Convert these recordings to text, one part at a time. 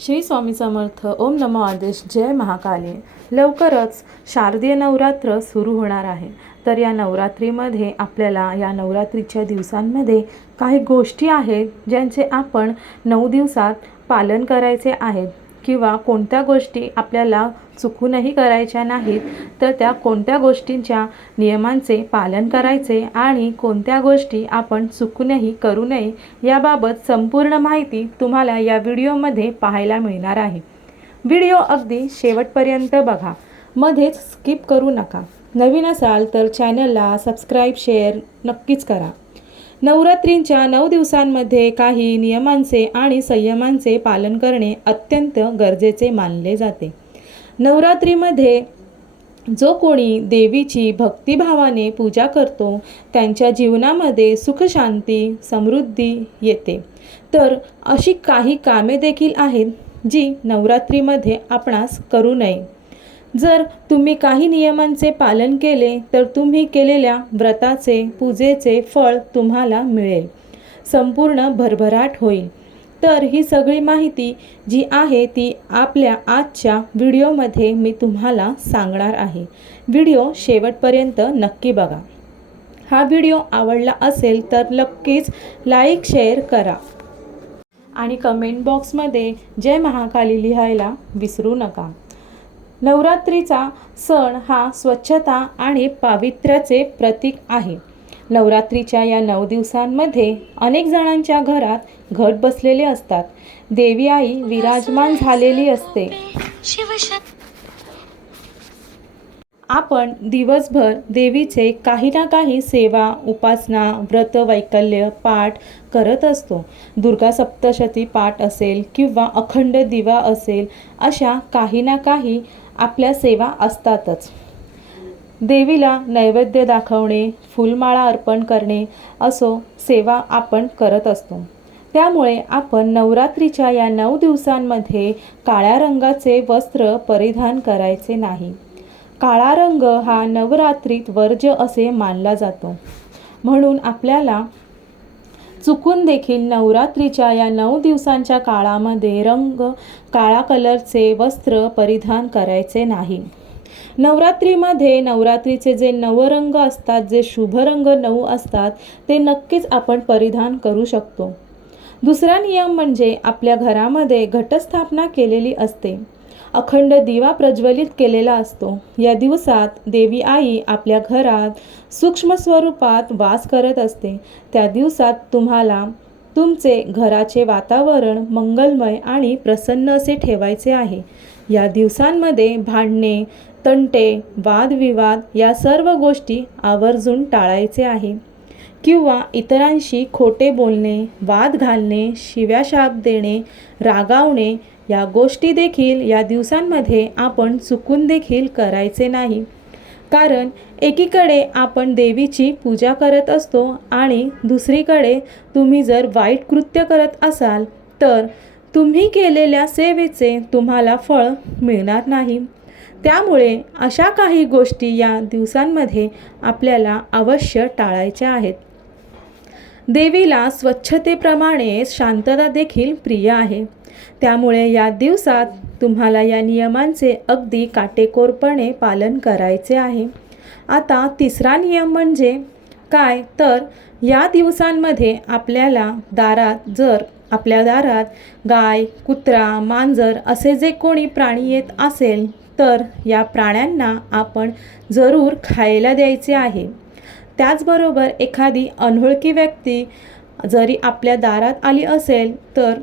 श्री स्वामी समर्थ ओम नमो आदेश जय महाकाली. लवकरच शारदीय नवरात्र सुरू होणार आहे. तर या नवरात्रीमध्ये आपल्याला या नवरात्रीच्या दिवसांमध्ये काही गोष्टी आहेत ज्यांचे आपण नऊ दिवसात पालन करायचे आहेत. किंवा कोणत्या गोष्टी आपल्याला चुकूनही करायच्या नाहीत तर त्या कोणत्या गोष्टींच्या नियमांचे पालन करायचे आणि कोणत्या गोष्टी आपण चुकूनही करू नये याबाबत संपूर्ण माहिती तुम्हाला या व्हिडिओमध्ये पाहायला मिळणार आहे. व्हिडिओ अगदी शेवटपर्यंत बघा. मध्येच स्किप करू नका. नवीन असाल तर चॅनलला सबस्क्राईब शेअर नक्कीच करा. नवरात्रींच्या नऊ दिवसांमध्ये काही नियमांचे आणि संयमांचे पालन करणे अत्यंत गरजेचे मानले जाते. नवरात्रीमध्ये जो कोणी देवीची भक्तिभावाने पूजा करतो त्यांच्या जीवनामध्ये सुखशांती समृद्धी येते. तर अशी काही कामे देखील आहेत जी नवरात्रीमध्ये आपणास करू नये. जर तुम्ही काही नियमांचे पालन केले तर तुम्ही केलेल्या व्रताचे पूजेचे फळ तुम्हाला मिळेल. संपूर्ण भरभराट होईल. तर ही सगळी माहिती जी आहे ती आपल्या आजच्या व्हिडिओमध्ये मी तुम्हाला सांगणार आहे. व्हिडिओ शेवटपर्यंत नक्की बघा. हा व्हिडिओ आवडला असेल तर नक्कीच लाईक शेअर करा. आणि कमेंट बॉक्समध्ये जय महाकाली लिहायला विसरू नका. नवरात्रीचा सण हा स्वच्छता आणि पावित्र्याचे प्रतीक आहे. नवरात्रीच्या या नऊ दिवसांमध्ये अनेक जणांच्या घरात घट बसलेले असतात. देवी आई विराजमान झालेली असते. आपण दिवसभर देवीचे काही ना काही सेवा उपासना व्रत वैकल्य पाठ करत असतो. दुर्गा सप्तशती पाठ असेल किंवा अखंड दिवा असेल अशा काही ना काही आपल्या सेवा असतातच. देवीला नैवेद्य दाखवणे फुलमाळा अर्पण करणे असो सेवा आपण करत असतो. त्यामुळे आपण नवरात्रीच्या या नऊ दिवसांमध्ये काळ्या रंगाचे वस्त्र परिधान करायचे नाही. काळा रंग हा नवरात्रीत वर्ज्य असे मानला जातो. म्हणून आपल्याला चुकून देखील नवरात्रीच्या या नऊ दिवसांच्या काळामध्ये रंग काळा कलरचे वस्त्र परिधान करायचे नाही. नवरात्रीमध्ये नवरात्रीचे जे नवरंग असतात जे शुभ रंग नऊ असतात ते नक्कीच आपण परिधान करू शकतो. दुसरा नियम म्हणजे आपल्या घरामध्ये घटस्थापना केलेली असते. अखंड दिवा प्रज्वलित केलेला असतो. या दिवसात देवी आई आपल्या घरात सूक्ष्म स्वरूपात वास करत असते. त्या दिवसात तुम्हाला तुमचे घराचे वातावरण मंगलमय आणि प्रसन्न असे ठेवायचे आहे. या दिवसांमध्ये भांडणे तंटे वादविवाद या सर्व गोष्टी आवर्जून टाळायचे आहे. किंवा इतरांशी खोटे बोलणे वाद घालणे शिव्याशाप देणे रागावणे या गोष्टी देखील या दिवसांमध्ये आपण चुकून देखील करायचे नाही. कारण एकीकडे आपण देवीची पूजा करत असतो आणि दुसरीकडे तुम्ही जर वाईट कृत्य करत असाल तर तुम्ही केलेल्या सेवेचे तुम्हाला फळ मिळणार नाही. त्यामुळे अशा काही गोष्टी या दिवसांमध्ये आपल्याला अवश्य टाळायच्या आहेत. देवीला स्वच्छतेप्रमाणे शांतता देखील प्रिय आहे. त्यामुळे या दिवसात तुम्हाला या नियमांचे अगदी काटेकोरपणे पालन करायचे आहे. आता तिसरा नियम म्हणजे काय? तर या दिवसांमध्ये आपल्याला दारात जर आपल्या दारात गाय कुत्रा मांजर असे जे कोणी प्राणी येत असेल तर या प्राण्यांना आपण जरूर खायला द्यायचे आहे. त्याचबरोबर एखादी अनोळखी व्यक्ती जरी आपल्या दारात आली असेल तर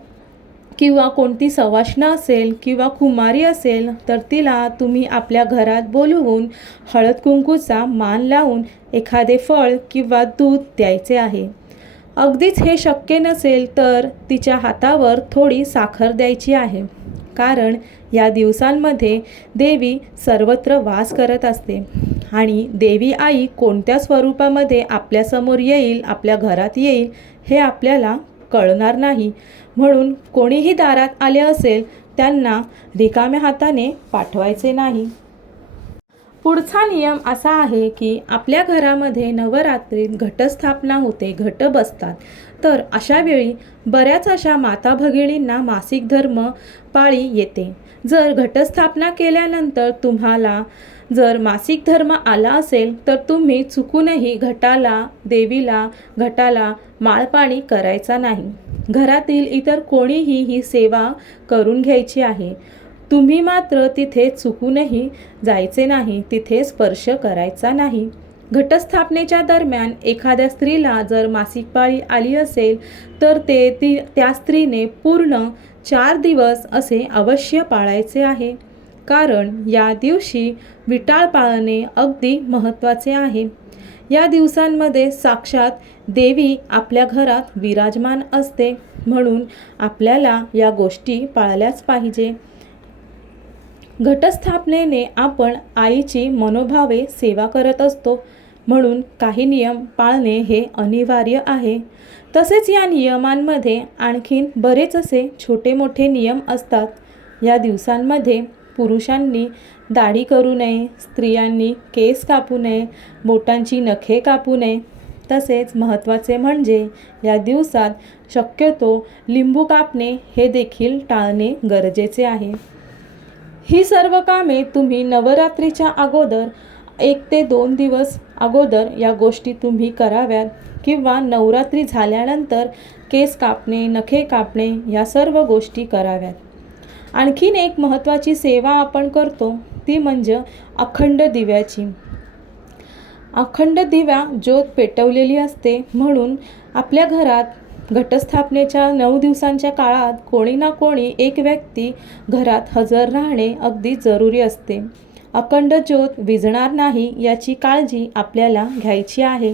किंवा कोणती सवाष्ण असेल किंवा कुमारी असेल तर तिला तुम्ही आपल्या घरात बोलवून हळद कुंकूचा मान लावून एखादे फळ किंवा दूध द्यायचे आहे. अगदीच हे शक्य नसेल तर तिच्या हातावर थोडी साखर द्यायची आहे. कारण या दिवसांमध्ये देवी सर्वत्र वास करत असते आणि देवी आई कोणत्या स्वरूपामध्ये आपल्यासमोर येईल आपल्या घरात येईल हे आपल्याला कळणार नाही. म्हणून कोणीही दारात आले असेल त्यांना रिकाम्या हाताने पाठवायचे नाही. पुढचा नियम असा आहे की आपल्या घरामध्ये नवरात्रीत घटस्थापना होते घट बसतात. तर अशा वेळी बऱ्याच अशा माता भगिनींना मासिक धर्म पाळी येते. जर घटस्थापना केल्यानंतर तुम्हाला जर मासिक धर्म आला असेल तर तुम्ही चुकूनही घटाला देवीला घटाला माळपाणी करायचा नाही. घरातील इतर कोणीही ही सेवा करून घ्यायची आहे. तुम्ही मात्र तिथे चुकूनही जायचे नाही तिथे स्पर्श करायचा नाही. घटस्थापनेच्या दरम्यान एखाद्या स्त्रीला जर मासिक पाळी आली असेल तर ते ती त्या स्त्रीने पूर्ण चार दिवस असे अवश्य पाळायचे आहे. कारण या दिवशी विटाळ पाळणे अगदी महत्त्वाचे आहे. या दिवसांमध्ये साक्षात देवी आपल्या घरात विराजमान असते म्हणून आपल्याला या गोष्टी पाळल्याच पाहिजे. घटस्थापनेने आपण आईची मनोभावे सेवा करत असतो म्हणून काही नियम पाळणे हे अनिवार्य आहे. तसेच या नियमांमध्ये आणखीन बरेच असे छोटे मोठे नियम असतात. या दिवसांमध्ये पुरुषांनी दाढी करू नये स्त्रियांनी केस कापू नये बोटांची नखे कापू नये. तसेच महत्त्वाचे म्हणजे या दिवसात शक्यतो लिंबू कापणे हे देखील टाळणे गरजेचे आहे. ही सर्व कामे तुम्ही नवरात्रीच्या अगोदर एक ते दोन दिवस अगोदर या गोष्टी तुम्ही कराव्यात किंवा नवरात्री झाल्यानंतर केस कापणे नखे कापणे या सर्व गोष्टी कराव्यात. आणखीन एक महत्त्वाची सेवा आपण करतो ती म्हणजे अखंड दिव्याची. अखंड दिव्या ज्योत पेटवलेली असते म्हणून आपल्या घरात घटस्थापनेच्या नऊ दिवसांच्या काळात कोणी ना कोणी एक व्यक्ती घरात हजर राहणे अगदी जरुरी असते. अखंड ज्योत विझणार नाही याची काळजी आपल्याला घ्यायची आहे.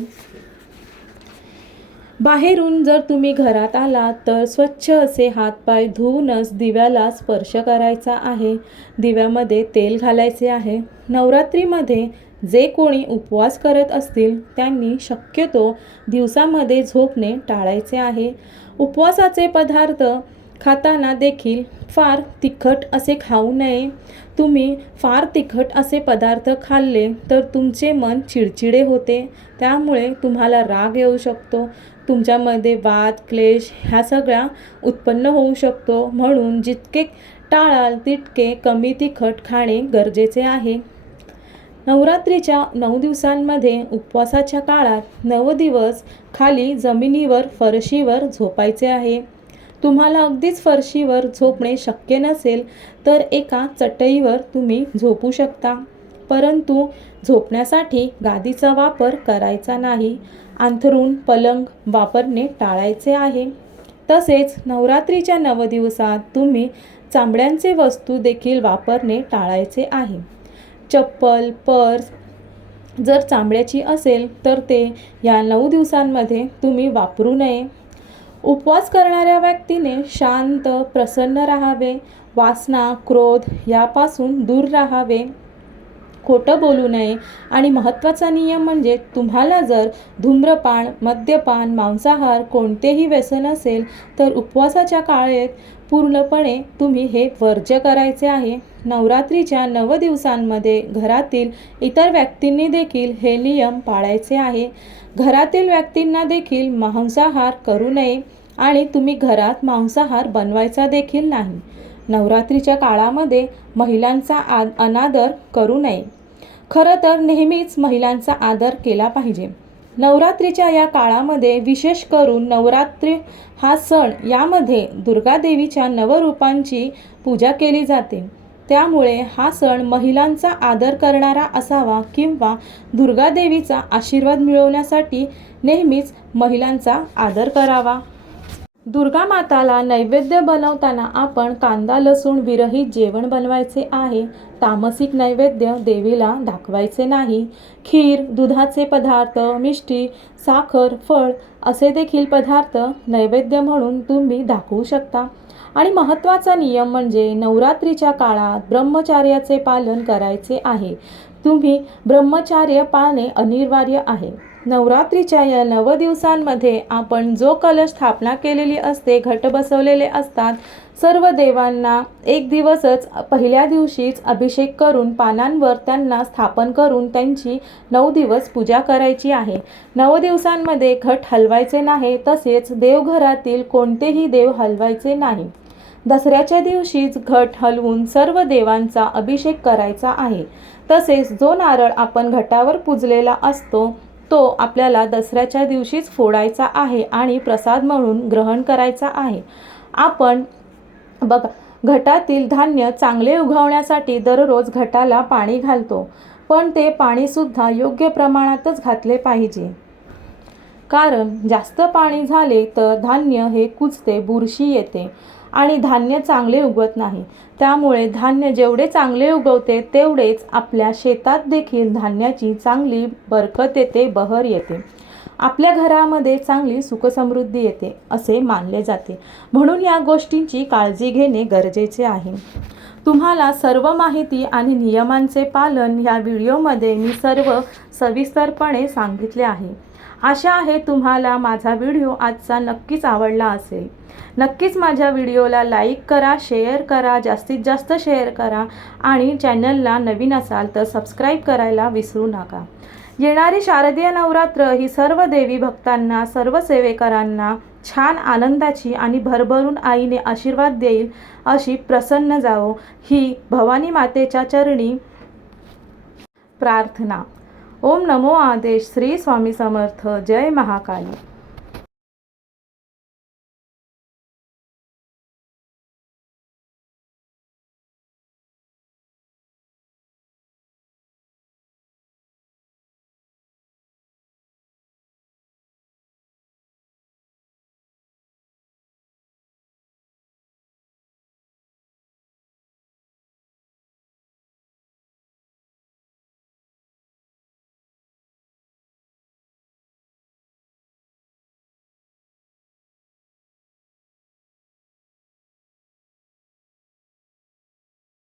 बाहेरून जर तुम्ही घरात आलात तर स्वच्छ असे हातपाय धुवूनच दिव्याला स्पर्श करायचा आहे. दिव्यामध्ये तेल घालायचे आहे. नवरात्रीमध्ये जे कोणी उपवास करत असतील त्यांनी शक्यतो दिवसामध्ये झोपणे टाळायचे आहे. उपवासाचे पदार्थ खाताना देखील फार तिखट असे खाऊ नये. तुम्ही फार तिखट असे पदार्थ खाल्ले तर तुमचे मन चिडचिडे होते. त्यामुळे तुम्हाला राग येऊ शकतो. तुमच्यामध्ये वाद क्लेश ह्या सगळ्या उत्पन्न होऊ शकतो. म्हणून जितके टाळाल तितके कमी तिखट खाणे गरजेचे आहे. नवरात्रीच्या नऊ दिवसांमध्ये उपवासाच्या काळात नऊ दिवस खाली जमिनीवर फरशीवर झोपायचे आहे. तुम्हाला अगदीच फरशीवर झोपणे शक्य नसेल तर एका चटईवर तुम्ही झोपू शकता. परंतु झोपण्यासाठी गादीचा वापर करायचा नाही. अंथरून पलंग वापरणे टाळायचे आहे. तसेच नवरात्रीच्या नवदिवसात तुम्ही चांबड्यांचे वस्तू देखील वापरणे टाळायचे आहे. चप्पल पर्स जर चांबड्याची असेल तर ते या नऊ दिवसांमध्ये तुम्ही वापरू नये. उपवास करणाऱ्या व्यक्तीने शांत प्रसन्न राहावे. वासना क्रोध यापासून दूर राहावे. खोटं बोलू नये. आणि महत्त्वाचा नियम म्हणजे तुम्हाला जर धूम्रपान मद्यपान मांसाहार कोणतेही व्यसन असेल तर उपवासाच्या काळेत पूर्णपणे तुम्ही हे वर्ज्य करायचे आहे. नवरात्रीच्या नव दिवसांमध्ये घरातील इतर व्यक्तींनी देखील हे नियम पाळायचे आहे. घरातील व्यक्तींना देखील मांसाहार करू नये आणि तुम्ही घरात मांसाहार बनवायचा देखील नाही. नवरात्रीच्या काळामध्ये महिलांचा आ अनादर करू नये. खरं तर नेहमीच महिलांचा आदर केला पाहिजे. नवरात्रीच्या या काळामध्ये विशेष करून नवरात्री हा सण यामध्ये दुर्गादेवीच्या नवरूपांची पूजा केली जाते. त्यामुळे हा सण महिलांचा आदर करणारा असावा किंवा दुर्गादेवीचा आशीर्वाद मिळवण्यासाठी नेहमीच महिलांचा आदर करावा. दुर्गा माताला नैवेद्य बनवताना आपण कांदा लसूण विरहित जेवण बनवायचे आहे. तामसिक नैवेद्य देवीला दाखवायचे नाही. खीर दुधाचे पदार्थ मिष्टी साखर फळ असे देखील पदार्थ नैवेद्य म्हणून तुम्ही दाखवू शकता. आणि महत्त्वाचा नियम म्हणजे नवरात्रीच्या काळात ब्रह्मचार्याचे पालन करायचे आहे. तुम्ही ब्रह्मचार्य पाळणे अनिवार्य आहे. नवरात्रीच्या या नव दिवसांमध्ये आपण जो कलश स्थापना केलेली असते घट बसवलेले असतात सर्व देवांना एक दिवसच पहिल्या दिवशीच अभिषेक करून पानांवर त्यांना स्थापन करून त्यांची नऊ दिवस पूजा करायची आहे. नऊ दिवसांमध्ये घट हलवायचे नाही तसेच देवघरातील कोणतेही देव हलवायचे नाही. दसऱ्याच्या दिवशीच घट हलवून सर्व देवांचा अभिषेक करायचा आहे. तसेच जो नारळ आपण घटावर पूजलेला असतो तो आपल्याला दसऱ्याच्या दिवशीच फोडायचा आहे आणि प्रसाद म्हणून ग्रहण करायचा आहे. आपण बघा घटातील धान्य चांगले उगवण्यासाठी दररोज घटाला पाणी घालतो पण ते पाणीसुद्धा योग्य प्रमाणातच घातले पाहिजे. कारण जास्त पाणी झाले तर धान्य हे कुजते बुरशी येते. आणि धान्य चांगले उगवत नाही. त्यामुळे धान्य जेवढे चांगले उगवते तेवढेच आपल्या शेतात देखील धान्याची चांगली बरकत येते बहर येते. आपल्या घरामध्ये चांगली सुखसमृद्धी येते असे मानले जाते. म्हणून या गोष्टींची काळजी घेणे गरजेचे आहे. तुम्हाला सर्व माहिती आणि नियमांचे पालन या व्हिडिओमध्ये मी सर्व सविस्तरपणे सांगितले आहे. आशा आहे तुम्हाला माझा व्हिडिओ आजचा नक्कीच आवडला असेल. नक्कीच माझ्या व्हिडिओला लाईक करा शेअर करा जास्तीत जास्त शेअर करा आणि चॅनलला नवीन असाल तर सबस्क्राईब करायला विसरू नका. येणारी शारदीय नवरात्र ही सर्व देवी भक्तांना सर्व सेवेकरांना छान आनंदाची आणि भरभरून आईने आशीर्वाद देईल अशी प्रसन्न जावो. ही भवानी मातेच्या चरणी प्रार्थना. ओम नमो आदेश श्री स्वामी समर्थ जय महाकाली.